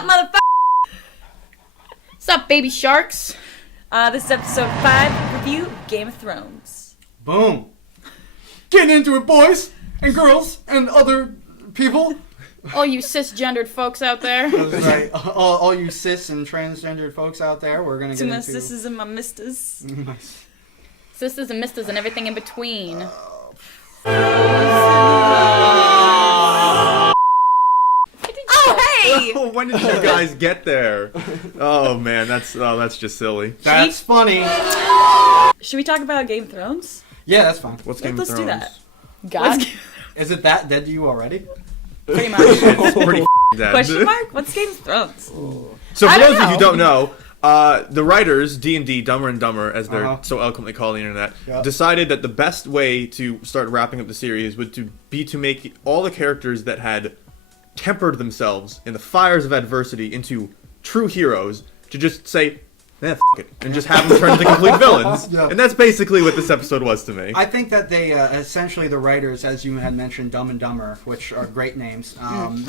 up, motherfucker? What's up, baby sharks? This is episode 5 review of Game of Thrones. Boom. Getting into it, boys and girls and other people. All you cisgendered folks out there. That's right. All you cis and transgendered folks out there, we're going to To get my into... sisters and my misters. Nice. Sisters and misters and everything in between. Hey! When did you guys get there? Oh man, that's just silly. That's funny. Should we talk about Game of Thrones? Yeah, that's fine. What's Game of Let's Thrones? do that. God. Is it that dead to you already? Pretty much. It's pretty dead. Question mark? What's Game of Thrones? So I for don't those of you who know. don't know, the writers, D&D, Dumber and Dumber, as they're so eloquently called on the internet, Yep. decided that the best way to start wrapping up the series would be to make all the characters that had tempered themselves in the fires of adversity into true heroes, to just say, f*** it, and just have them turn into complete villains. Yeah. And that's basically what this episode was to me. I think that they, essentially the writers, as you had mentioned, Dumb and Dumber, which are great names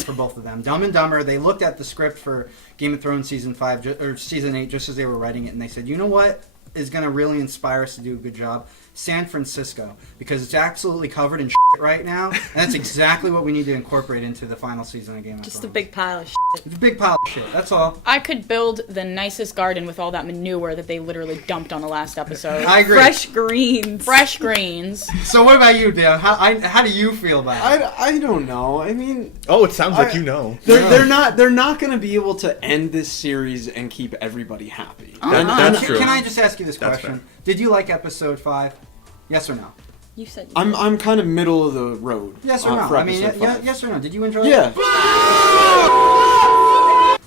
for both of them. Dumb and Dumber, they looked at the script for Game of Thrones Season 5, or Season 8, just as they were writing it, and they said, you know what is going to really inspire us to do a good job? San Francisco, because it's absolutely covered in shit right now, and that's exactly what we need to incorporate into the final season of Game of Thrones. Just a big pile of shit. It's a big pile of shit, that's all. I could build the nicest garden with all that manure that they literally dumped on the last episode. I agree. Fresh greens. Fresh greens. So what about you, Dan? How do you feel about it? I don't know. I mean, Oh, it sounds like you know. they're not going to be able to end this series and keep everybody happy. That's true. Can I just ask you this That's question? fair. Did you like episode 5? Yes or no? You said you I'm kind of middle of the road. Yes or no? For I mean, episode 5. yes or no? Did you enjoy Yeah. it?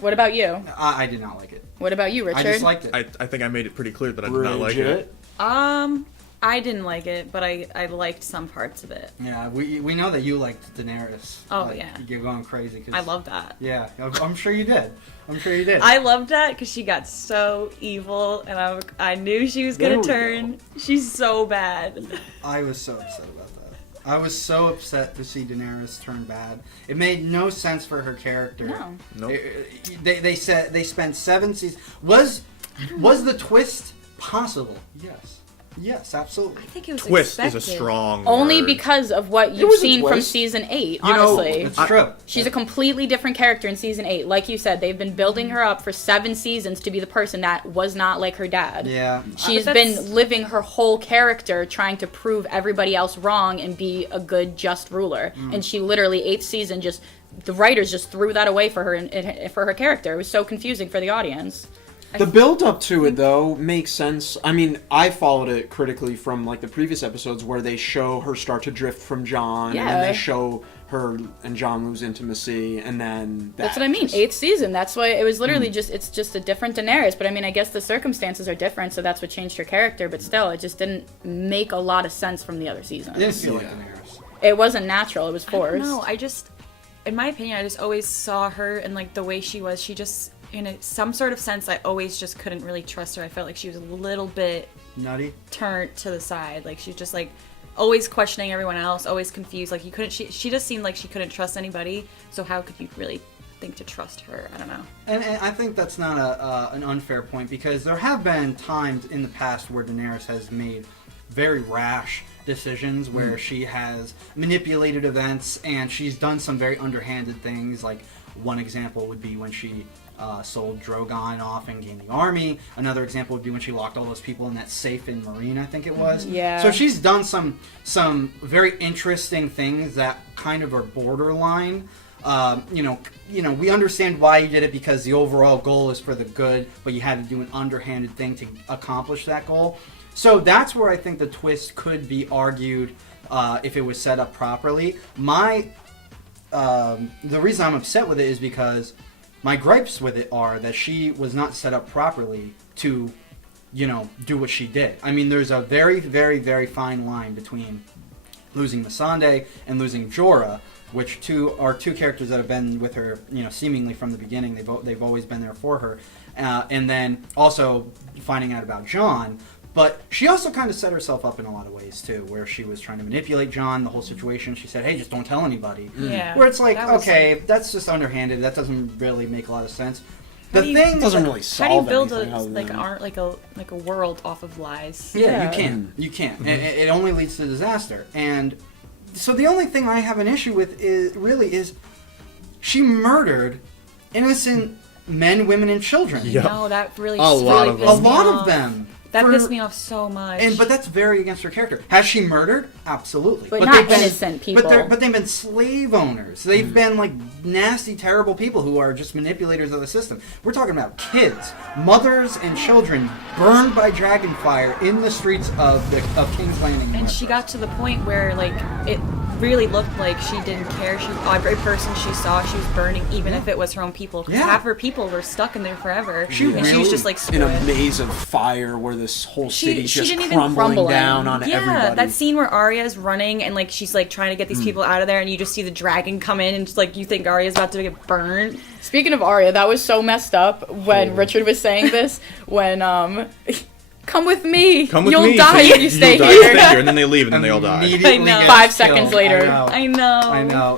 What about you? I did not like it. What about you, Richard? I disliked it. I think I made it pretty clear that I did not like it. Bridget. I didn't like it, but I liked some parts of it. Yeah, we know that you liked Daenerys. Oh, Like, yeah. You're going crazy. 'Cause, I love that. Yeah, I'm sure you did. I'm sure you did. I loved that because she got so evil, and I knew she was There gonna we turn. go. She's so bad. I was so upset about that. I was so upset to see Daenerys turn bad. It made no sense for her character. No. Nope. They said they spent 7 seasons. Was the twist possible? Yes. Yes, absolutely. I think it was Twist is expected. a strong Only word. because of what was you've a seen from twist. season 8, You know, honestly. It's true. She's a completely different character in season 8. Like you said, they've been building her up for 7 seasons to be the person that was not like her dad. Yeah. She's But that's- been living her whole character trying to prove everybody else wrong and be a good, just ruler. And she literally, 8th season, the writers just threw that away for her and for her character. It was so confusing for the audience. The build up to it though makes sense. I mean, I followed it critically from like the previous episodes where they show her start to drift from Jon, and then Yeah. they show her and Jon lose intimacy, and then That's what I mean. 8th season. That's why it was literally it's just a different Daenerys. But I mean, I guess the circumstances are different, so that's what changed her character. But still, it just didn't make a lot of sense from the other seasons. It didn't feel like Daenerys. It wasn't natural. It was forced. No, I just, in my opinion, I just always saw her and like the way she was. She just, in some sort of sense, I always just couldn't really trust her. I felt like she was a little bit Nutty. turned to the side. Like she's just like always questioning everyone else, always confused. Like you couldn't. She just seemed like she couldn't trust anybody. So how could you really think to trust her? I don't know. And I think that's not an unfair point, because there have been times in the past where Daenerys has made very rash decisions where she has manipulated events, and she's done some very underhanded things. Like one example would be when she sold Drogon off and gained the army. Another example would be when she locked all those people in that safe in Marine, I think it was. Yeah. So she's done some very interesting things that kind of are borderline. We understand why you did it, because the overall goal is for the good, but you had to do an underhanded thing to accomplish that goal. So that's where I think the twist could be argued if it was set up properly. The reason I'm upset with it is because my gripes with it are that she was not set up properly to, do what she did. I mean, there's a very, very, very fine line between losing Missandei and losing Jorah, which are two characters that have been with her, seemingly from the beginning. They've always been there for her, and then also finding out about Jon. But she also kind of set herself up in a lot of ways, too, where she was trying to manipulate Jon, the whole situation. She said, hey, just don't tell anybody. Yeah. Where it's like, That was okay, that's just underhanded. That doesn't really make a lot of sense. How The do you- thing It doesn't that- really How do you solve build anything a other like than- art like a world off of lies? Yeah, Yeah. you can't. You can't. It only leads to disaster. And so the only thing I have an issue with is she murdered innocent men, women, and children. Yeah. No, that really A lot really of pissed A me lot off. of them. That For- pissed me off so much. But that's very against her character. Has she murdered? Absolutely. But they've not been- innocent people. But they've been slave owners. They've been like nasty, terrible people who are just manipulators of the system. We're talking about kids, mothers, and children burned by dragonfire in the streets of King's Landing. in And she Westeros. got to the point where like it really looked like she didn't care. Every person she saw, she was burning, even if it was her own people. Because Yeah. half her people were stuck in there forever, and she really- was just like in screw a it. maze of fire where this whole city's she just didn't even crumbling crumble down on Yeah, everybody. that scene where Arya's running and like she's like trying to get these Hmm. people out of there, and you just see the dragon come in, and just like you think Arya's about to get burned. Speaking of Arya, that was so messed up when Richard was saying this. When come with me, Come with you'll me. die so if you stay you'll die here. if you stay here, and then they leave, and then they all die. Immediately I know. gets 5 seconds killed. later. I know. I know.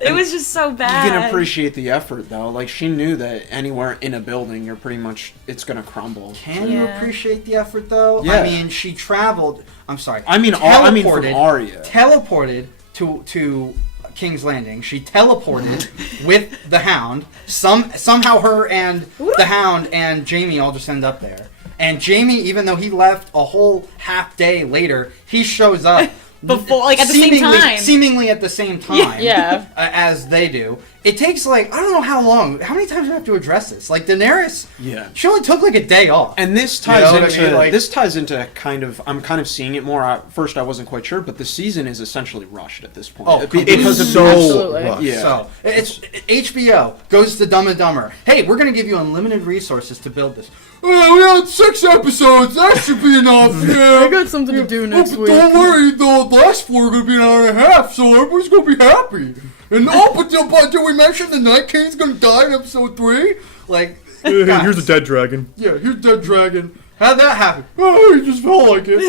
It was just so bad. You can appreciate the effort, though. Like, she knew that anywhere in a building, you're pretty much, it's gonna crumble. Can you Yeah. appreciate the effort, though? Yeah. I mean, she traveled. I'm sorry. I mean, from Arya. Teleported to King's Landing. She teleported with the Hound. Somehow her and the Hound and Jaime all just end up there. And Jaime, even though he left a whole half day later, he shows up. Before, like, at the same time. Seemingly at the same time. Yeah. As they do. It takes, like, I don't know how long. How many times do we have to address this? Like, Daenerys, Yeah. she only took, like, a day off. And this ties know what I into mean? Like- this ties into kind of I'm kind of seeing it more. At first, I wasn't quite sure, but the season is essentially rushed at this point. Oh, because of so Absolutely. rushed. Yeah. So, it's HBO goes to Dumb and Dumber. Hey, we're going to give you unlimited resources to build this. Oh, we had 6 episodes. That should be enough. Yeah. I got something to do next but week. don't worry, the last 4 are going to be an hour and a half, so everybody's going to be happy. And but did we mention the Night King's going to die in episode 3? Like, guys, Here's a dead dragon. Yeah, here's Dead Dragon. How'd that happen? Oh, he just felt like it.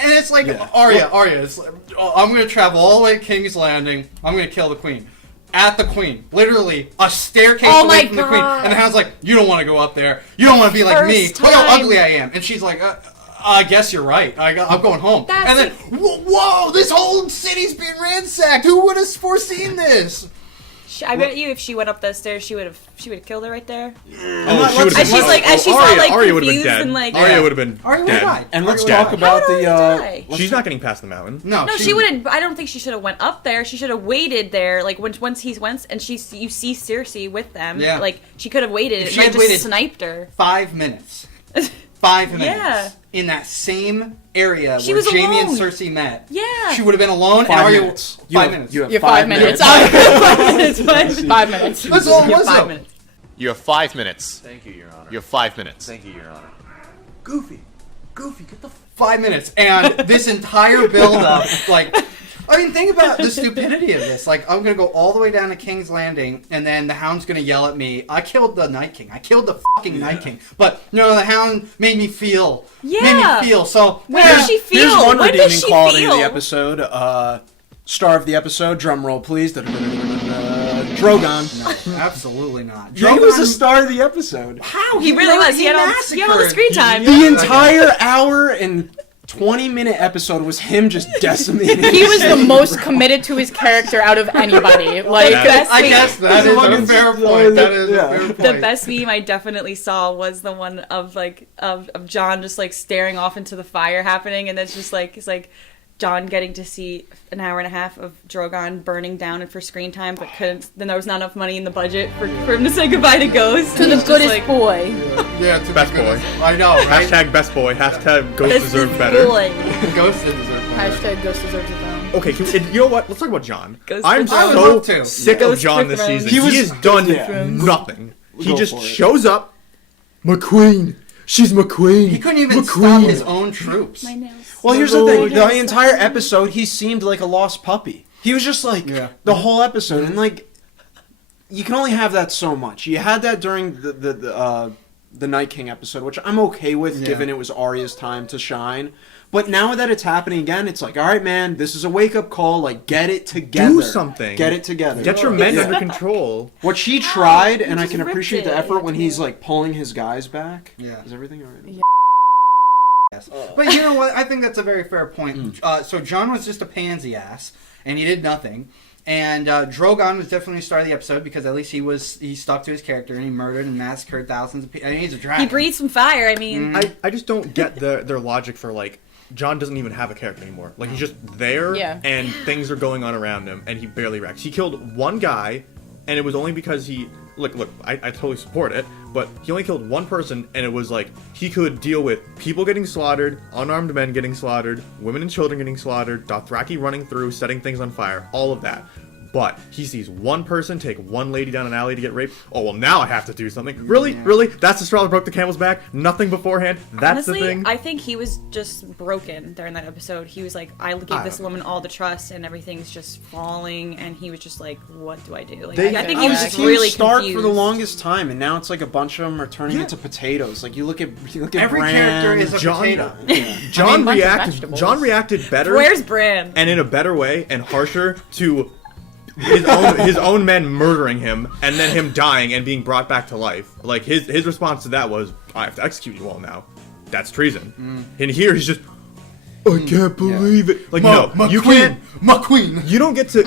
And it's like, Yeah. Arya, it's like, oh, I'm going to travel all the way to King's Landing. I'm going to kill the queen. At the queen. Literally, a staircase Oh away my from the queen. God. And the Hound's like, you don't want to go up there. You don't want to be like me. First Look how time. ugly I am. And she's like, I guess you're right. I'm going home. That's and then, whoa, this whole city's being ransacked. Who would have foreseen this? I bet you if she went up those stairs, she would have killed her right there. Oh, she would've And she's like, as she's all like Arya would have been confused dead. and like, Arya would have been Arya would have dead. died. And let's Arya talk would've about How the. did Arya die? She's not getting past the mountain. No, no, she wouldn't. I don't think she should have went up there. She should have waited there. Like once he went, and you see Cersei with them. Yeah. Like she could have waited If and she like had just waited- sniped her. 5 minutes. 5 minutes. Yeah. In that same area She where was Jaime and alone. Cersei met. Yeah. She would have been alone. 5 and Arya, minutes. 5 minutes. You have Yeah, 5 5 minutes. minutes. 5 minutes. 5 minutes. That's all it Yeah, was, 5 though. minutes. You have 5 minutes. Thank you, Your Honor. You have 5 minutes. Thank you, Your Honor. Goofy, get the 5 minutes. And this entire build-up, like, I mean, think about the stupidity of this. Like, I'm gonna go all the way down to King's Landing, and then the Hound's gonna yell at me, I killed the Night King. I killed the fucking Night King. But, no, the Hound made me feel. Yeah. Made me feel. So, When here's- does she feel? Here's one when does redeeming she quality feel? of the episode. Star of the episode, drum roll please. Drogon. No, absolutely not. He was the star of the episode. How? He really was. He had all the screen time. The entire hour and 20-minute episode was him just decimating. He was the most committed to his character out of anybody. Like Best I thing- guess that is a fair point. That is a fair point. The best meme I definitely saw was the one of like of John just like staring off into the fire happening, and it's just like it's like John getting to see an hour and a half of Drogon burning down and for screen time, but couldn't. Then there was not enough money in the budget for him to say goodbye to Ghost. to And the he's just goodest like, boy. Yeah, to Best be good. boy. I know, right? Hashtag best boy. Hashtag ghost "This deserved is better. boy." Ghost did deserve better. Hashtag Ghost deserves a throne. Okay, you know what? Let's talk about John. Ghost I'm for Throne. I would love to. so sick Ghost of John for this Throne. season. He was- He has done yeah. nothing. He Go just for it. shows up. McQueen. She's McQueen. He couldn't even McQueen. stop his own troops. My nails. Well, here's the thing. Lord. The entire episode, he seemed like a lost puppy. He was just like Yeah. the whole episode, and like you can only have that so much. You had that during the Night King episode, which I'm okay with, given it was Arya's time to shine. But now that it's happening again, it's like, all right, man, this is a wake-up call. Like, get it together. Do something. Get it together. Get your men under control. What she tried, and I just can ripped appreciate the it. effort when he's, like, pulling his guys back. Yeah. Is everything all right? Yeah. Yes. But you know what? I think that's a very fair point. So Jon was just a pansy ass, and he did nothing. And Drogon was definitely the star of the episode because at least he stuck to his character and he murdered and massacred thousands of people. I mean, he's a dragon. He breathed some fire. I mean, I just don't get their logic for, like, Jon doesn't even have a character anymore. Like, he's just there, and things are going on around him, and he barely reacts. He killed one guy, and it was only because he... Look, I totally support it, but he only killed one person, and it was like, he could deal with people getting slaughtered, unarmed men getting slaughtered, women and children getting slaughtered, Dothraki running through, setting things on fire, all of that. But he sees one person take one lady down an alley to get raped. Oh, well, now I have to do something. Really? Really? That's the straw that broke the camel's back? Nothing beforehand? That's honestly, the thing? I think he was just broken during that episode. He was like, I gave this woman all the trust, and everything's just falling, and he was just like, what do I do? Like, I think he was just really start confused. for the longest time, and now it's like a bunch of them are turning into potatoes. Like, you look at Every Bran, character is a Jon- potato. John bunch of reacted. vegetables. John reacted better. Where's Bran? And in a better way and harsher to his own men murdering him and then him dying and being brought back to life. Like, his response to that was, I have to execute you all now. That's treason. And here he's just, I can't believe it. Like, you can't. My queen. You don't get to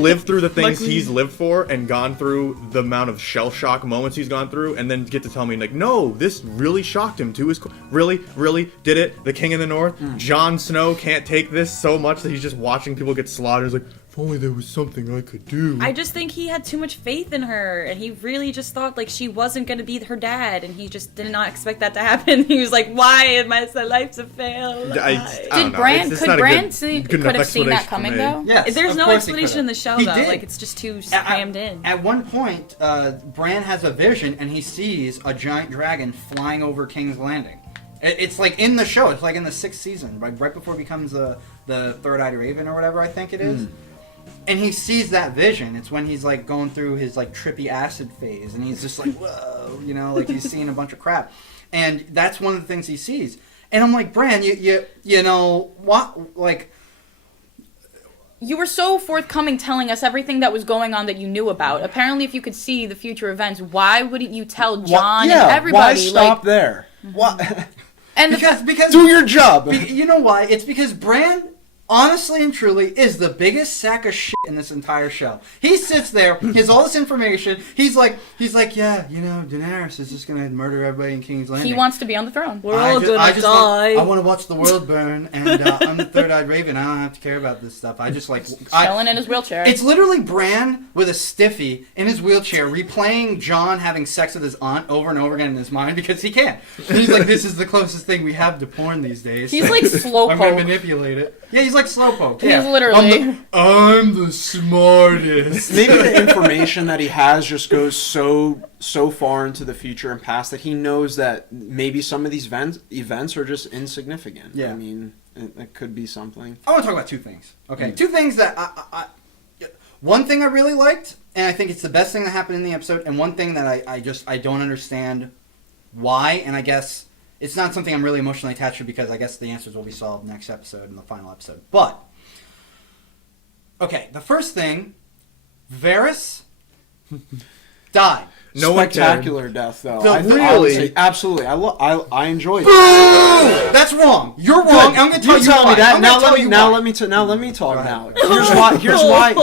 live through the things he's lived for and gone through the amount of shell shock moments he's gone through, and then get to tell me, like, no, this really shocked him to his really did it. The King in the North, Jon Snow can't take this so much that he's just watching people get slaughtered. He's like, if only there was something I could do. I just think he had too much faith in her, and he really just thought like she wasn't gonna be her dad, and he just did not expect that to happen. He was like, "Why am I so life to fail?" Could Bran have seen that coming though? Yes, There's of no course he explanation in the show could've. though. He did. Like it's just too crammed in. At one point, Bran has a vision and he sees a giant dragon flying over King's Landing. It's like in the show. It's like in the 6th season, right before it becomes the Third-Eyed Raven or whatever I think it is. And he sees that vision. It's when he's like going through his like trippy acid phase, and he's just like, whoa, you know, like he's seeing a bunch of crap. And that's one of the things he sees. And I'm like, Bran, you know what? Like, You were so forthcoming telling us everything that was going on that you knew about. Apparently, if you could see the future events, why wouldn't you tell Jon and everybody? Why stop there? Why? And because Do your job. You know why? It's because Bran, honestly and truly, is the biggest sack of shit in this entire show. He sits there, he has all this information. He's like, yeah, you know, Daenerys is just gonna murder everybody in King's Landing. he wants to be on the throne. We're all gonna die. I want to watch the world burn, and I'm the Third-Eyed Raven. I don't have to care about this stuff. I just like Chilling in his wheelchair. It's literally Bran with a stiffy in his wheelchair replaying Jon having sex with his aunt over and over again in his mind because he can. And he's like, this is the closest thing we have to porn these days. He's like I'm gonna Slowpoke. manipulate it. Yeah, he's like Slowpoke. He's Yeah. literally. I'm the smartest. Maybe the information that he has just goes so far into the future and past that he knows that maybe some of these events are just insignificant. Yeah. I mean, it could be something. I want to talk about two things. Okay, two things that one thing I really liked, and I think it's the best thing that happened in the episode, and one thing that I don't understand why, and I guess it's not something I'm really emotionally attached to because I guess the answers will be solved next episode in the final episode. But okay, the first thing, Varys died. No one cared. Spectacular death, though. So I would really? say absolutely. I enjoyed it. Boom! That's wrong. You're wrong. I'm going to tell you why. me that. I'm Now gonna tell let me you now why. let me talk Go now. ahead.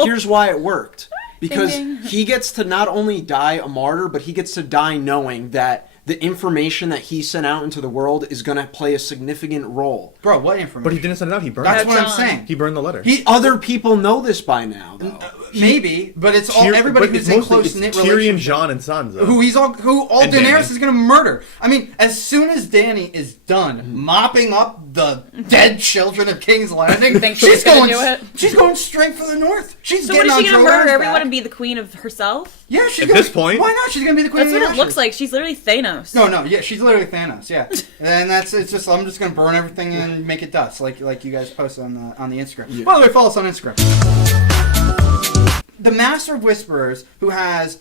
Here's why it worked. Because Ding, ding. he gets to not only die a martyr, but he gets to die knowing that the information that he sent out into the world is going to play a significant role. Bro, what information? But he didn't send it out. He burned That's it. what I'm John. saying. He burned the letter. Other people know this by now, though. Maybe, but it's all everybody but who's it's in mostly- close knit it's Tyrion, relationship. Jon, and Sansa. Who all And Daenerys Dany. is gonna murder. I mean, as soon as Dany is done mopping up the dead children of King's Landing, Think she's gonna do it? She's going straight for the north. She's So what getting is she on gonna Drogon's murder everyone back. and be the queen of herself? Yeah, she's At gonna, this point? why not? She's gonna be the queen. That's of what the it looks Ashes. like. She's literally Thanos. No, yeah, she's literally Thanos. Yeah, and I'm just gonna burn everything and make it dust, like you guys post on the Instagram. By the way, follow us on Instagram. the Master of Whisperers, who has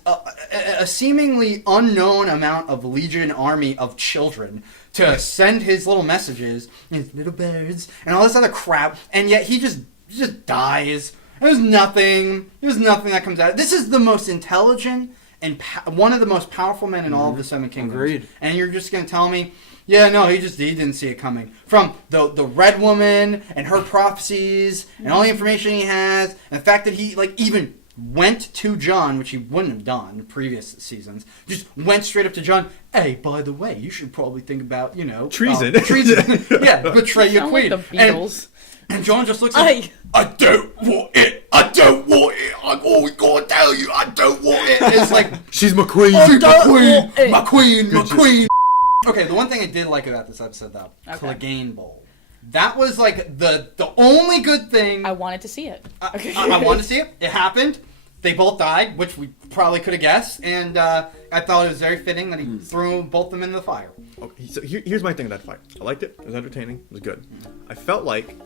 a seemingly unknown amount of legion army of children to send his little messages, his little birds, and all this other crap, and yet he just dies. There's nothing that comes out. This is the most intelligent and one of the most powerful men in all of the Seven Kingdoms. Agreed. And you're just going to tell me, yeah, no, he didn't see it coming. From the Red Woman and her prophecies and all the information he has, and the fact that he even went to Jon, which he wouldn't have done in previous seasons, just went straight up to Jon. Hey, by the way, you should probably think about, treason. Treason. Yeah, betray your Sound queen. like the Beatles. And Jon just looks at I don't want it. I don't want it. I'm always going to tell you, I don't want it. And it's like, She's my queen. she's my queen. Okay, the one thing I did like about this episode, though, Clegane Bowl. That was like the only good thing. I wanted to see it. I wanted to see it. It happened. They both died, which we probably could have guessed. And I thought it was very fitting that he threw both of them into the fire. Okay, so here's my thing with that fight. I liked it. It was entertaining. It was good. I felt like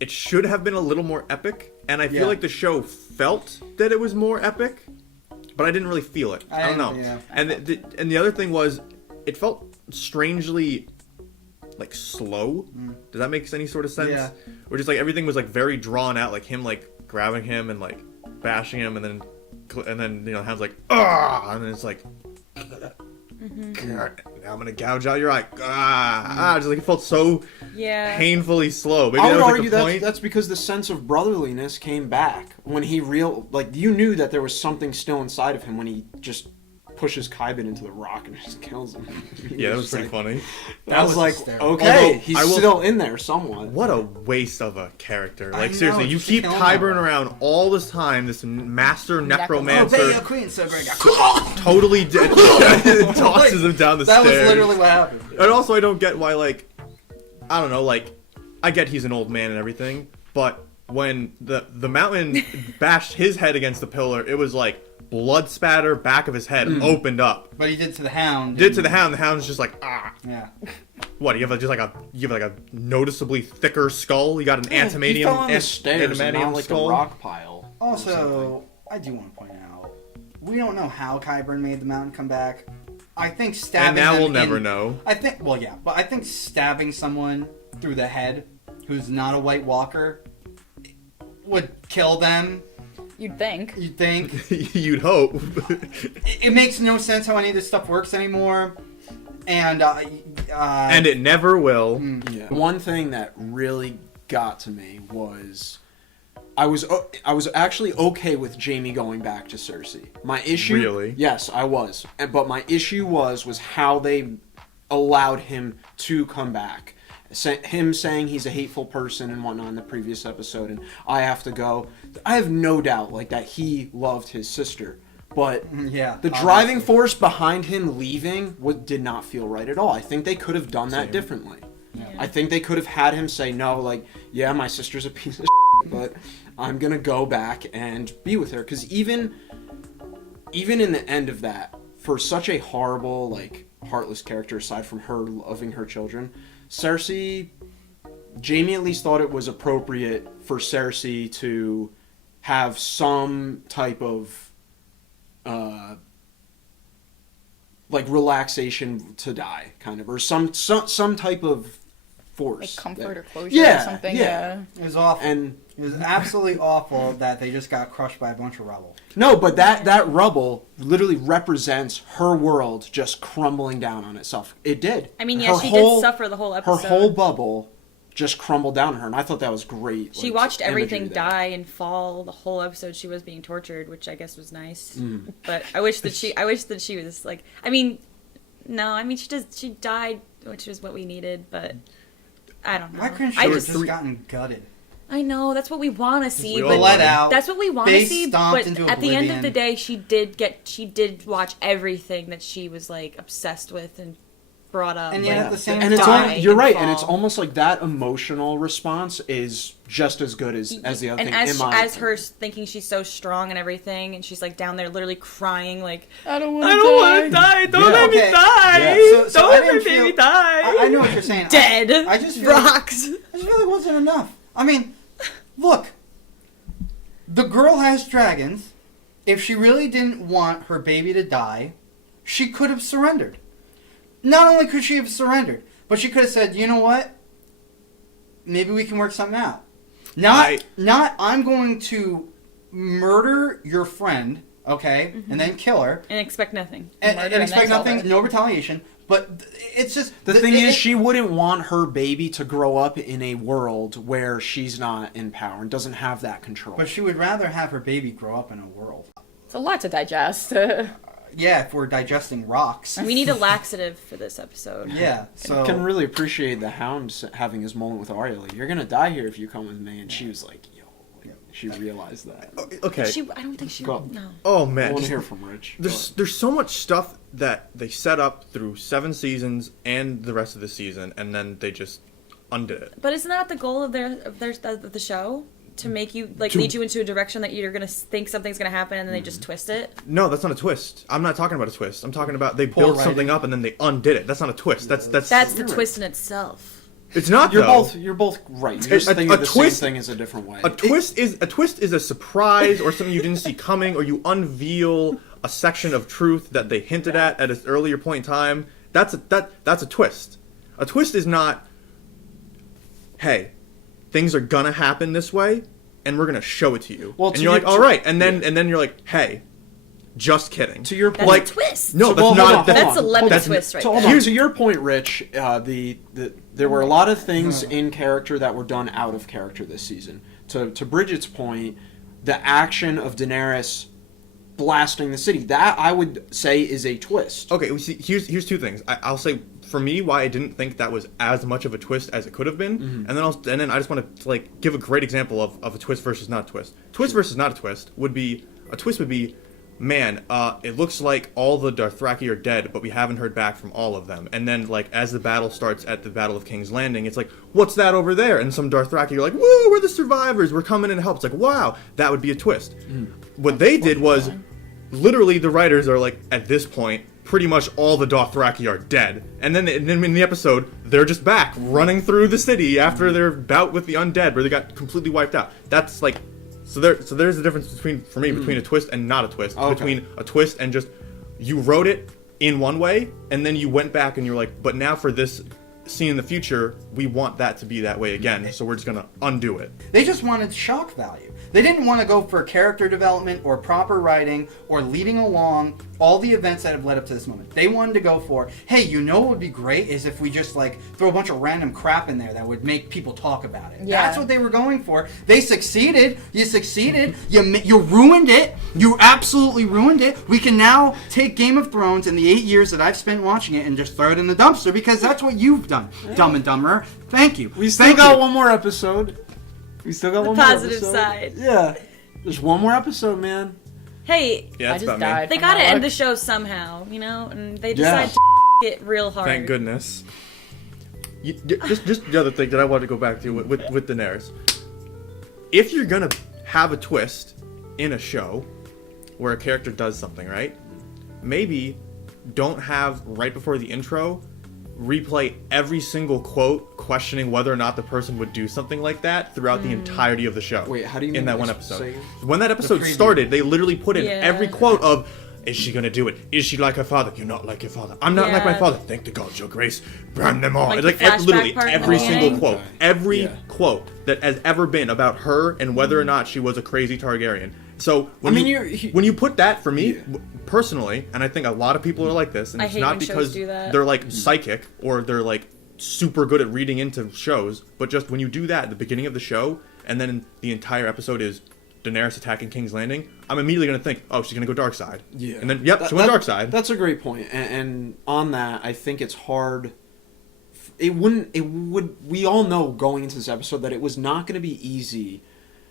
it should have been a little more epic, and I feel like the show felt that it was more epic, but I didn't really feel it. I don't know. Yeah. And the other thing was, it felt strangely slow. Does that make any sort of sense? Yeah. Or just everything was very drawn out, like him grabbing him and bashing him, and then Hound's ah, and then it's now I'm gonna gouge out your eye. Just it felt so painfully slow. Maybe I would that was argue the point. that's because the sense of brotherliness came back when he you knew that there was something still inside of him when he just pushes Kybin into the rock and just kills him. Yeah, that was pretty funny. That was hysterical. okay, Although, he's still in there somewhat. What a waste of a character. I know, Seriously, you just keep kill him Qyburn that way. around all this time, this master Obey necromancer your queen, so great. totally dead, tosses him down the That stairs. was literally what happened. And also, I don't get why, I don't know, I get he's an old man and everything, but when the mountain bashed his head against the pillar, it was blood spatter, back of his head opened up. But he did to the Hound. The Hound's just Yeah. What, you have a noticeably thicker skull? You got an He fell on the stairs and not skull? the rock pile. Also, I do want to point out, we don't know how Qyburn made the mountain come back. I think stabbing And now them we'll never know. I think, but I think stabbing someone through the head who's not a White Walker would kill them. You'd think. You'd think. You'd hope. It makes no sense how any of this stuff works anymore. And and it never will. Yeah. One thing that really got to me was I was actually okay with Jaime going back to Cersei. My issue, Really? Yes, I was. But my issue was how they allowed him to come back. Him saying he's a hateful person and whatnot in the previous episode, and I have to go. I have no doubt that he loved his sister, but the driving force behind him leaving did not feel right at all. I think they could have done that differently. Yeah. I think they could have had him say no, yeah, my sister's a piece of but I'm gonna go back and be with her, because even in the end of that, for such a horrible, heartless character, aside from her loving her children, Cersei, Jaime at least thought it was appropriate for Cersei to have some type of relaxation to die, kind of, or some type of force, Comfort or closure or something. Yeah. It was awful. And it was absolutely awful that they just got crushed by a bunch of rubble. no, but that rubble literally represents her world just crumbling down on itself. It did. I mean, yeah, she did suffer the whole episode. Her whole bubble just crumbled down on her, and I thought that was great. She watched everything die and fall the whole episode. She was being tortured, which I guess was nice. But I wish that she was she died, which is what we needed. But I don't know. Why couldn't she have just gotten gutted? I know, that's what we want to see. We but let out. That's what we want to see. But into at the end of oblivion. the day, she did watch everything that she was obsessed with and brought up. And yet at the same and it's time, you're right, fall. and it's almost like that emotional response is just as good as the other thing. As her thinking she's so strong and everything, and she's down there literally crying, I don't want to die. Don't let me die. Yeah. So Don't I let my didn't baby feel- die. I know what you're saying. Dead. I just feel rocks. I just feel it wasn't enough. I mean, look. The girl has dragons. If she really didn't want her baby to die, she could have surrendered. Not only could she have surrendered, but she could have said, you know what? Maybe we can work something out. Not I'm going to murder your friend, okay, and then kill her. And expect nothing. And expect nothing, no retaliation. But it's just... The thing is, she wouldn't want her baby to grow up in a world where she's not in power and doesn't have that control. But she would rather have her baby grow up in a world. It's a lot to digest. Yeah, if we're digesting rocks. We need a laxative for this episode. Yeah, so... I can really appreciate the Hound having his moment with Arya. Like, you're going to die here if you come with me. And she was like, yo. She realized that. Okay. I don't think she... Go. No. Oh, I man. want to hear from Rich. There's so much stuff that they set up through 7 seasons and the rest of the season, and then they just undid it. But isn't that the goal of the show? To make you, lead you into a direction that you're going to think something's going to happen, and then they just twist it? No, that's not a twist. I'm not talking about a twist. I'm talking about they built something up and then they undid it. That's not a twist. That's the twist in itself. It's not. You're though. both right. You're just thinking the twist, same thing is a different way. A twist is a surprise or something you didn't see coming, or you unveil a section of truth that they hinted at an earlier point in time. That's a twist. A twist is not, hey, things are gonna happen this way, and we're gonna show it to you. Well, and you're like, all right, and then you're like, hey, just kidding. To your point, That's a twist. No, So, that's well, not. hold on, That's a lemon that's- twist right So, there. hold on. To your point, Rich, there were a lot of things in character that were done out of character this season. To Bridget's point, the action of Daenerys blasting the city, that I would say is a twist. Okay, well, see, here's 2 things. I'll say for me why I didn't think that was as much of a twist as it could have been, and then I just want to give a great example of a twist versus not a twist. Twist versus not a twist would be man, it looks like all the Dothraki are dead, but we haven't heard back from all of them. And then, as the battle starts at the Battle of King's Landing, it's like, what's that over there? And some Dothraki are like, woo, we're the survivors, we're coming in to help. It's like, wow, that would be a twist. What they did was, literally, the writers are like, at this point, pretty much all the Dothraki are dead. And then in the episode, they're just back, running through the city after their bout with the undead, where they got completely wiped out. That's like... So there's a difference between a twist and not a twist. Okay. Between a twist and just you wrote it in one way and then you went back and you're like, but now for this scene in the future, we want that to be that way again, so we're just gonna undo it. They just wanted shock value. They didn't want to go for character development or proper writing or leading along all the events that have led up to this moment. They wanted to go for, hey, you know what would be great is if we just throw a bunch of random crap in there that would make people talk about it. Yeah. That's what they were going for. They succeeded. You succeeded. You ruined it. You absolutely ruined it. We can now take Game of Thrones and the 8 years that I've spent watching it and just throw it in the dumpster because that's what you've done, Dumb and Dumber. Thank you. We still got one more episode. We still got The one more positive episode. side. Yeah. There's one more episode, man. Hey, Yeah, I that's just about died. they from gotta that end look. the show somehow, and they Yeah. decide to it real hard. me. Thank goodness. Just the other thing that I wanted to go back to with Daenerys. If you're gonna have a twist in a show where a character does something, right? Maybe don't have right before the intro replay every single quote questioning whether or not the person would do something like that throughout the entirety of the show. Wait, how do you in mean that by one say episode? it? When that episode preview. started, they literally put in Yeah. every quote of, is she gonna do it? Is she like her father? You're not like your father. I'm not like my Yeah. father. Thank the gods, your grace. Brand them all. Like Like, the flashback literally part in every the single beginning? quote. Okay. Every Yeah. quote that has ever been about her and whether or not she was a crazy Targaryen. So when when you put that for me personally, and I think a lot of people are like this, and I it's hate not when shows because do that. they're psychic or they're super good at reading into shows, but just when you do that at the beginning of the show and then the entire episode is Daenerys attacking King's Landing, I'm immediately going to think, oh, she's going to go dark side. Yeah. And then, yep, she went dark side. That's a great point. And on that, I think it's hard. We all know going into this episode that it was not going to be easy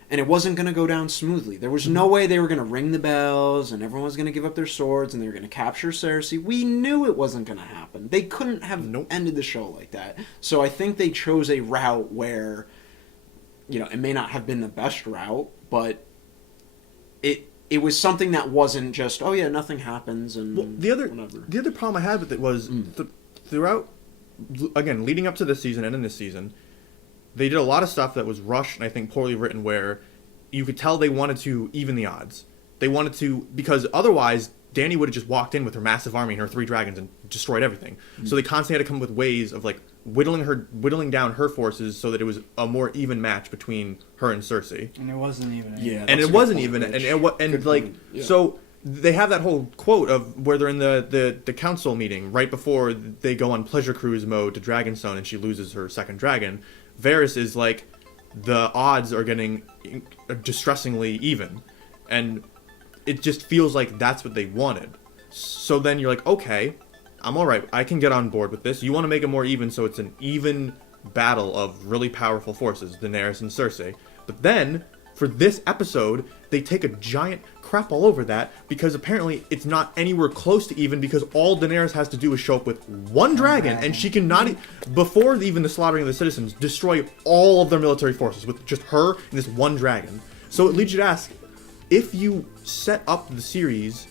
and it wasn't going to go down smoothly. There was no way they were going to ring the bells and everyone was going to give up their swords and they were going to capture Cersei. We knew it wasn't going to happen. They couldn't have ended the show like that. So I think they chose a route where, it may not have been the best route, but it was something that wasn't just, oh yeah, nothing happens and the other problem I had with it was throughout, again, leading up to this season and in this season, they did a lot of stuff that was rushed and I think poorly written, where you could tell they wanted to even the odds. They wanted to, because otherwise Dany would have just walked in with her massive army and her 3 dragons and destroyed everything. So they constantly had to come up with ways of like whittling down her forces so that it was a more even match between her and Cersei. And it wasn't even. Yeah, And it wasn't even, and like, so they have that whole quote of where they're in the council meeting right before they go on pleasure cruise mode to Dragonstone and she loses her 2nd dragon. Varys is like, the odds are getting distressingly even, and it just feels like that's what they wanted. So then you're like, okay, I'm alright, I can get on board with this. You want to make it more even so it's an even battle of really powerful forces, Daenerys and Cersei. But then, for this episode, they take a giant crap all over that because apparently it's not anywhere close to even, because all Daenerys has to do is show up with 1 dragon and she can not, before even the slaughtering of the citizens, destroy all of their military forces with just her and this 1 dragon. So it leads you to ask, if you set up the series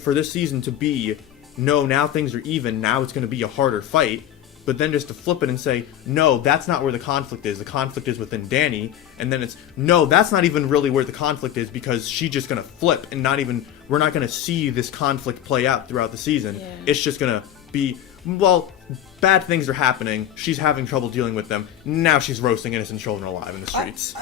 for this season to be, no, now things are even, now it's going to be a harder fight, but then just to flip it and say, no, that's not where the conflict is is within Dany, and then it's, no, that's not even really where the conflict is because she's just going to flip and we're not going to see this conflict play out throughout the season. Yeah. It's just going to be, well, bad things are happening, she's having trouble dealing with them, now she's roasting innocent children alive in the streets.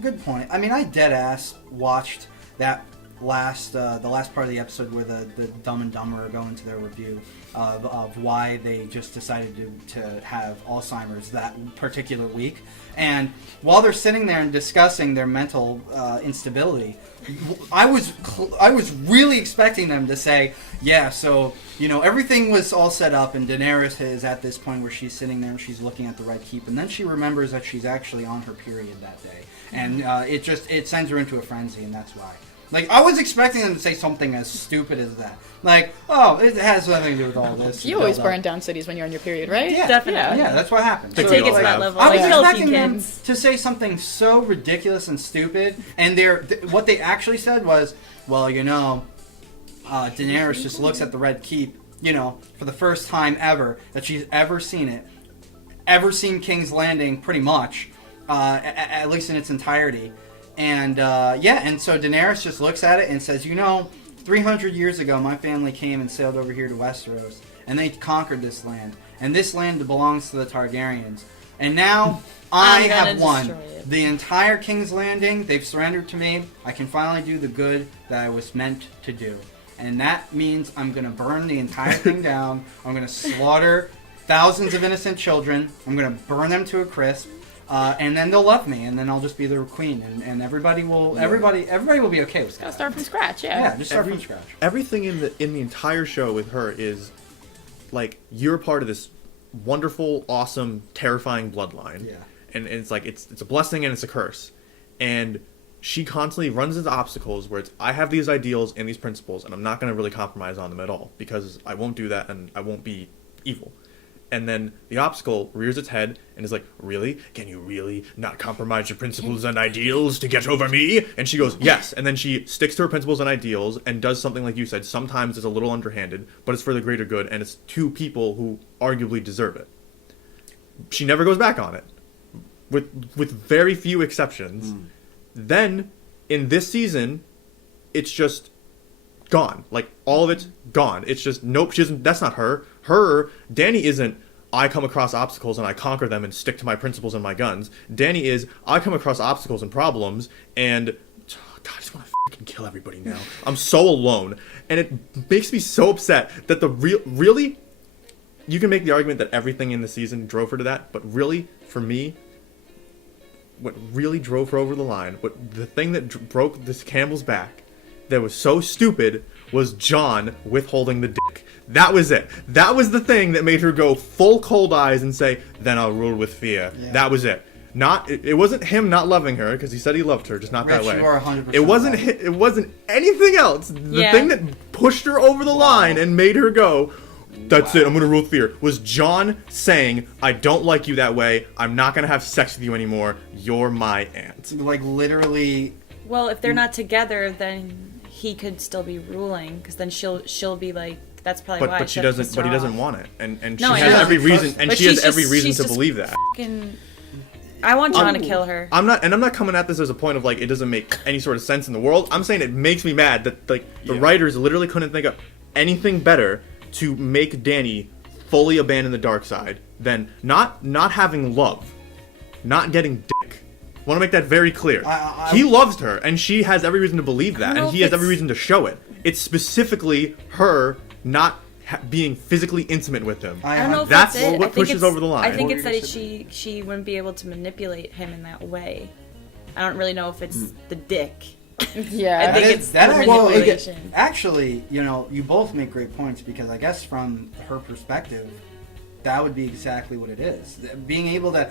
Good point. I mean, I deadass watched that the last part of the episode where the Dumb and Dumber go into their review of why they just decided to have Alzheimer's that particular week. And while they're sitting there and discussing their mental instability, I was really expecting them to say, yeah, so, everything was all set up and Daenerys is at this point where she's sitting there and she's looking at the Red Keep, and then she remembers that she's actually on her period that day. And it sends her into a frenzy, and that's why. Like, I was expecting them to say something as stupid as that. Like, oh, it has nothing to do with all this. You always burn down cities when you're on your period, right? Yeah, Definitely. Yeah, that's what happens. Take Take it all to that have. level. I was Like guilty expecting them kids. to say something so ridiculous and stupid, and what they actually said was, well, Daenerys just looks at the Red Keep, for the first time ever that she's ever seen it, ever seen King's Landing, pretty much, at least in its entirety. And and so Daenerys just looks at it and says, 300 years ago my family came and sailed over here to Westeros, and they conquered this land, and this land belongs to the Targaryens, and now I have won the entire King's Landing. They've surrendered to me. I can finally do the good that I was meant to do, and that means I'm going to burn the entire thing down. I'm going to slaughter thousands of innocent children. I'm going to burn them to a crisp. And then they'll love me, and then I'll just be their queen, and everybody will be okay with that. Gotta start from scratch, yeah. Yeah, just start from scratch. Everything in the entire show with her is like, you're part of this wonderful, awesome, terrifying bloodline. Yeah. And it's like it's a blessing and it's a curse. And she constantly runs into obstacles where it's, I have these ideals and these principles, and I'm not going to really compromise on them at all because I won't do that and I won't be evil. And then the obstacle rears its head and is like, really? Can you really not compromise your principles and ideals to get over me? And she goes, yes. And then she sticks to her principles and ideals and does something like you said. Sometimes it's a little underhanded, but it's for the greater good, and it's to people who arguably deserve it. She never goes back on it, with very few exceptions. Then, in this season, it's just gone. Like, all of it's gone. It's just, nope, she isn't, that's not her. Dany isn't, I come across obstacles and I conquer them and stick to my principles and my guns. Dany is, I come across obstacles and problems and, God, I just want to fucking kill everybody now. I'm so alone. And it makes me so upset that really, you can make the argument that everything in the season drove her to that, but really, for me, what really drove her over the line, the thing that broke this camel's back, that was so stupid, was Jon withholding the dick. That was it. That was the thing that made her go full cold eyes and say, then I'll rule with fear. Yeah. That was it. It wasn't him not loving her, because he said he loved her, just not that way. You are 100% it wasn't anything else. The thing that pushed her over the line and made her go, that's it, I'm gonna rule with fear, was Jon saying, I don't like you that way, I'm not gonna have sex with you anymore, you're my aunt. Like, literally. Well, if they're not together, then he could still be ruling, because then she'll be like, that's probably why. But she doesn't. But he doesn't want it, and No, she I has know. every reason. And But she has she's every just- reason she's to just believe that. fucking I want Jon to kill her. I'm not coming at this as a point of like it doesn't make any sort of sense in the world. I'm saying it makes me mad that like the writers literally couldn't think of anything better to make Dany fully abandon the dark side than not having love, not getting dick. I want to make that very clear. He loves her, and she has every reason to believe that, and he has every reason to show it. It's specifically her not being physically intimate with him. I don't know if that's it. what pushes over the line. I think it's that she wouldn't be able to manipulate him in that way. I don't really know if it's the dick. Yeah, I think it's the manipulation. Actually, you both make great points because I guess from her perspective, that would be exactly what it is. Being able to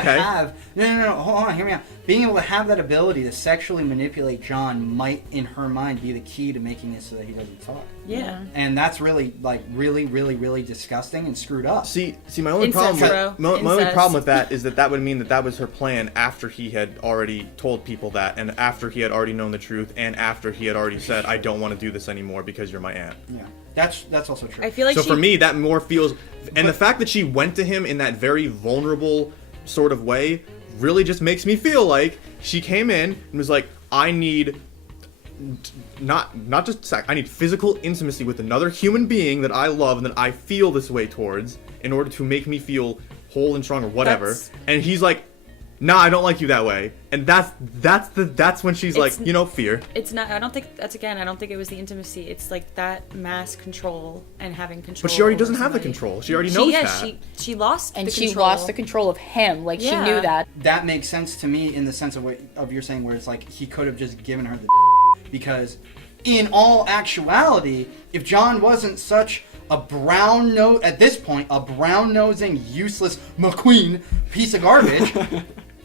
have hold on, hear me out. Being able to have that ability to sexually manipulate Jon might, in her mind, be the key to making it so that he doesn't talk. Yeah. And that's really, really, really, really disgusting and screwed up. See, my only problem with that is that would mean that was her plan after he had already told people that, and after he had already known the truth, and after he had already said, "I don't want to do this anymore because you're my aunt." Yeah. That's also true. I feel like for me, that more feels, and the fact that she went to him in that very vulnerable sort of way really just makes me feel like she came in and was like, I need not just sex, I need physical intimacy with another human being that I love and that I feel this way towards in order to make me feel whole and strong or whatever. And he's like, nah, I don't like you that way. And that's when she's like, fear. It's not, I don't think it was the intimacy. It's like that mass control and having control. But she already doesn't have the control. She already knows that. She lost and the she control. lost the control of him. Like, she knew that. That makes sense to me in the sense of your saying where it's like he could have just given her the because in all actuality, if Jon wasn't such a at this point, a brown-nosing, useless McQueen piece of garbage,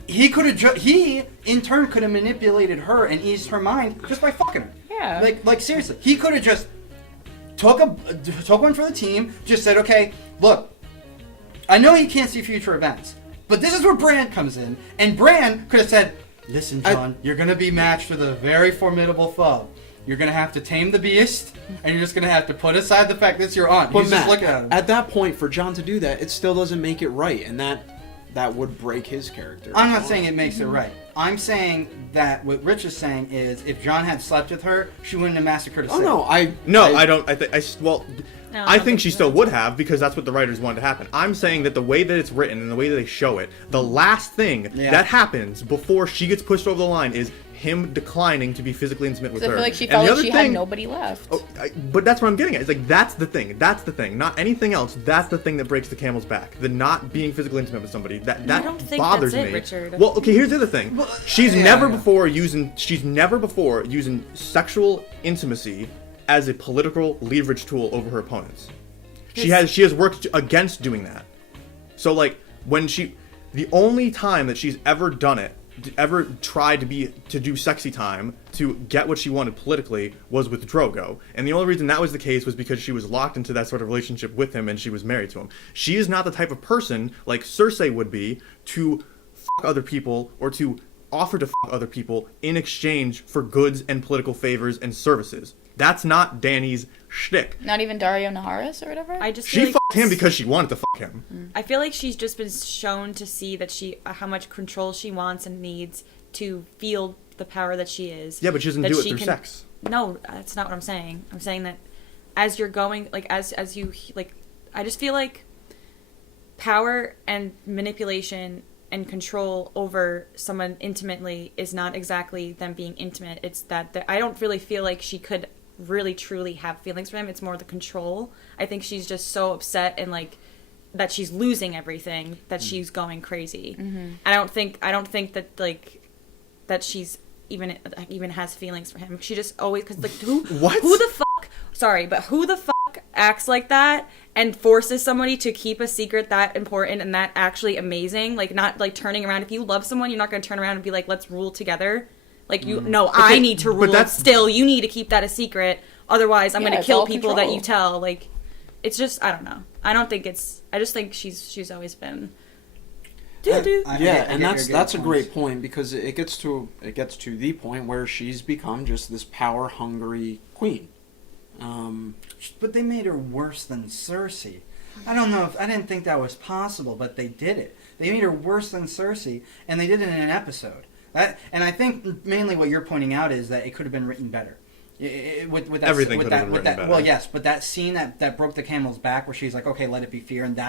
he could have he in turn could have manipulated her and eased her mind just by fucking her. Yeah. Like seriously, he could have just took one for the team, just said, okay, look, I know you can't see future events, but this is where Bran comes in, and Bran could have said, listen, Jon, you're gonna be matched with a very formidable foe. You're gonna have to tame the beast, and you're just gonna have to put aside the fact that you're on. But He's Matt, just looking at him. At that point, for Jon to do that, it still doesn't make it right, and that would break his character. I'm not saying it makes it right. I'm saying that what Rich is saying is if Jon had slept with her, she wouldn't have massacred a city. I don't. I think she still would have because that's what the writers wanted to happen. I'm saying that the way that it's written and the way that they show it, the last thing that happens before she gets pushed over the line is him declining to be physically intimate with her. I feel like she felt like she had nobody left. But that's what I'm getting at. It's like that's the thing. That's the thing. Not anything else. That's the thing that breaks the camel's back. The not being physically intimate with somebody. That bothers me. Richard. Well, okay. Here's the other thing. She's never before using sexual intimacy as a political leverage tool over her opponents. She has worked against doing that. So like the only time that she's ever done it, ever tried to do sexy time to get what she wanted politically was with Drogo. And the only reason that was the case was because she was locked into that sort of relationship with him and she was married to him. She is not the type of person like Cersei would be to fuck other people or to offer to fuck other people in exchange for goods and political favors and services. That's not Dany's shtick. Not even Dario Naharis or whatever? She fucked him because she wanted to fuck him. I feel like she's just been shown to see that how much control she wants and needs to feel the power that she is. Yeah, but she doesn't do it through sex. No, that's not what I'm saying. I'm saying that as you're going, like, as you, like, I just feel like power and manipulation and control over someone intimately is not exactly them being intimate. It's that I don't really feel like she could really truly have feelings for him. It's more the control. I think she's just so upset and like that she's losing everything that she's going crazy. Mm-hmm. I don't think that like that she's even has feelings for him. She just always who the fuck acts like that and forces somebody to keep a secret that important and that actually amazing, like not like turning around. If you love someone, you're not going to turn around and be like, let's rule together. Like, I need to rule. Still, you need to keep that a secret. Otherwise, I'm going to kill people that you tell. Like, it's just, I don't know. I just think she's always been. And that's a great point because it gets to the point where she's become just this power hungry queen. But they made her worse than Cersei. I don't know if I didn't think that was possible, but they did it. They made her worse than Cersei, and they did it in an episode. And I think mainly what you're pointing out is that it could have been written better. With that, Everything could have been written better. Well, yes, but that scene that broke the camel's back, where she's like, "Okay, let it be fear," and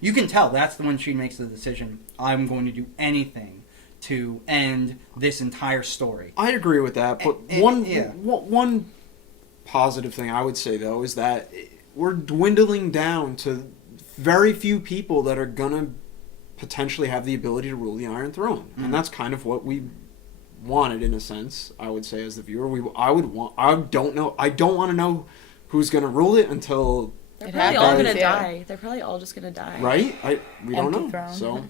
you can tell that's the one she makes the decision. I'm going to do anything to end this entire story. I agree with that, but one positive thing I would say though is that we're dwindling down to very few people that are gonna potentially have the ability to rule the Iron Throne, and that's kind of what we wanted in a sense. I would say as the viewer, I don't want to know who's gonna rule it until they're probably all gonna die. They're probably all just gonna die. Right? We don't Empty know. throne. So.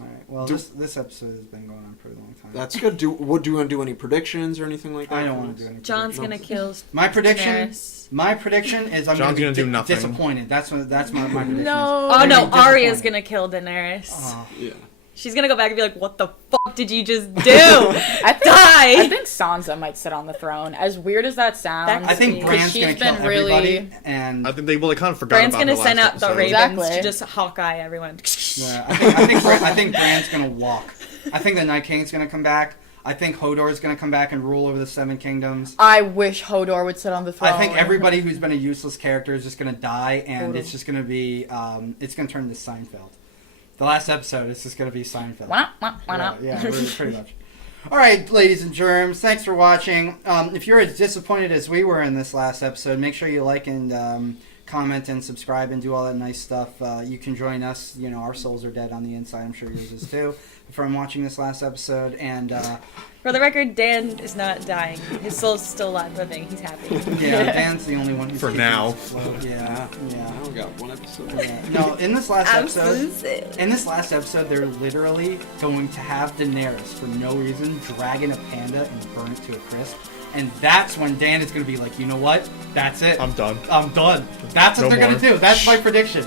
All right. Well, this episode has been going on for a long time. That's good. Do you want to do any predictions or anything like that? I don't want to do any. John's gonna kill. My prediction. Daenerys. My prediction is I'm John's gonna do nothing. Disappointed. That's my prediction. No. Oh no, Disappointed. Arya's gonna kill Daenerys. Oh. Yeah. She's gonna go back and be like, "What the fuck did you just do? Die!" I think Sansa might sit on the throne. As weird as that sounds, I think because Bran's she's gonna kill been really. everybody, and I think they kind of forgot Bran's about gonna the send last out the episode. ravens Exactly. to just Hawkeye everyone. yeah, I think Bran's gonna walk. I think the Night King's gonna come back. I think Hodor's gonna come back and rule over the Seven Kingdoms. I wish Hodor would sit on the throne. I think everybody who's been a useless character is just gonna die, and it's just gonna be it's gonna turn to Seinfeld. The last episode is just going to be Seinfeld. Why not? Yeah, pretty much. All right, ladies and germs, thanks for watching. If you're as disappointed as we were in this last episode, make sure you like and comment and subscribe and do all that nice stuff. You can join us. You know, our souls are dead on the inside. I'm sure yours is too. From watching this last episode, and For the record, Dan is not dying. His soul's still alive, living. He's happy. yeah, Dan's the only one who's For keeping now. us afloat. Yeah. I only got one episode. Yeah. No, in this last episode, Absolutely. they're literally going to have Daenerys for no reason dragging a panda and burn it to a crisp. And that's when Dan is going to be like, you know what? That's it. I'm done. That's what No they're going more. to do. That's my prediction.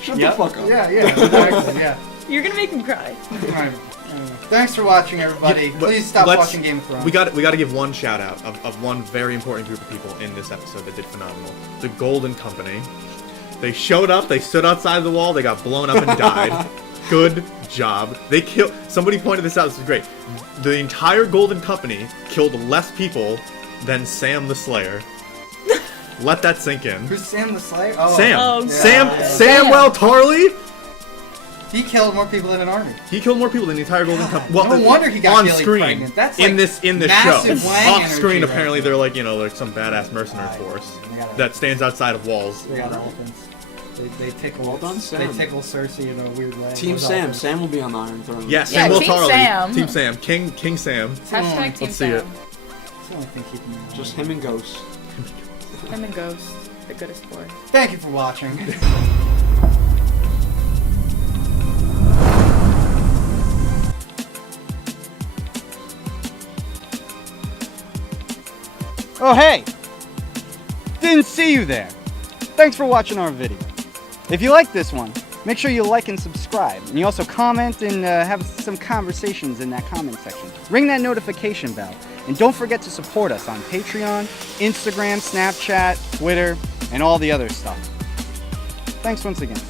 Shut the fuck up. Yeah, exactly, yeah. You're gonna make him cry. All right. Thanks for watching, everybody. Yeah, but Please stop let's- watching Game of Thrones. We got to give one shout out of one very important group of people in this episode that did phenomenal. The Golden Company. They showed up. They stood outside the wall. They got blown up and died. Good job. They killed. Somebody pointed this out. This is great. The entire Golden Company killed less people than Sam the Slayer. Let that sink in. Who's Sam the Slayer? Oh, Sam. Oh, yeah. Samuel Tarly. He killed more people than an army. He killed more people than the entire Golden Company. Well, no wonder he got on Gilly screen. pregnant. That's in like this massive show. Wang Off energy screen, right apparently there. they're like some badass mercenary force They got that stands outside of walls. They got elephants. They tickle. Well done, Sam. They tickle Cersei in a weird way. Team Those Sam. elephants. Sam will be on the Iron Throne. Yeah, Samuel Team Tarly. Sam. Team Sam. King Sam. Hashtag Team Let's see it. Sam. That's the only thing keeping me alive. Just him and Ghost. Him and Ghost, the goodest boy. Thank you for watching. Oh hey! Didn't see you there. Thanks for watching our video. If you like this one, make sure you like and subscribe. And you also comment and have some conversations in that comment section. Ring that notification bell. And don't forget to support us on Patreon, Instagram, Snapchat, Twitter, and all the other stuff. Thanks once again.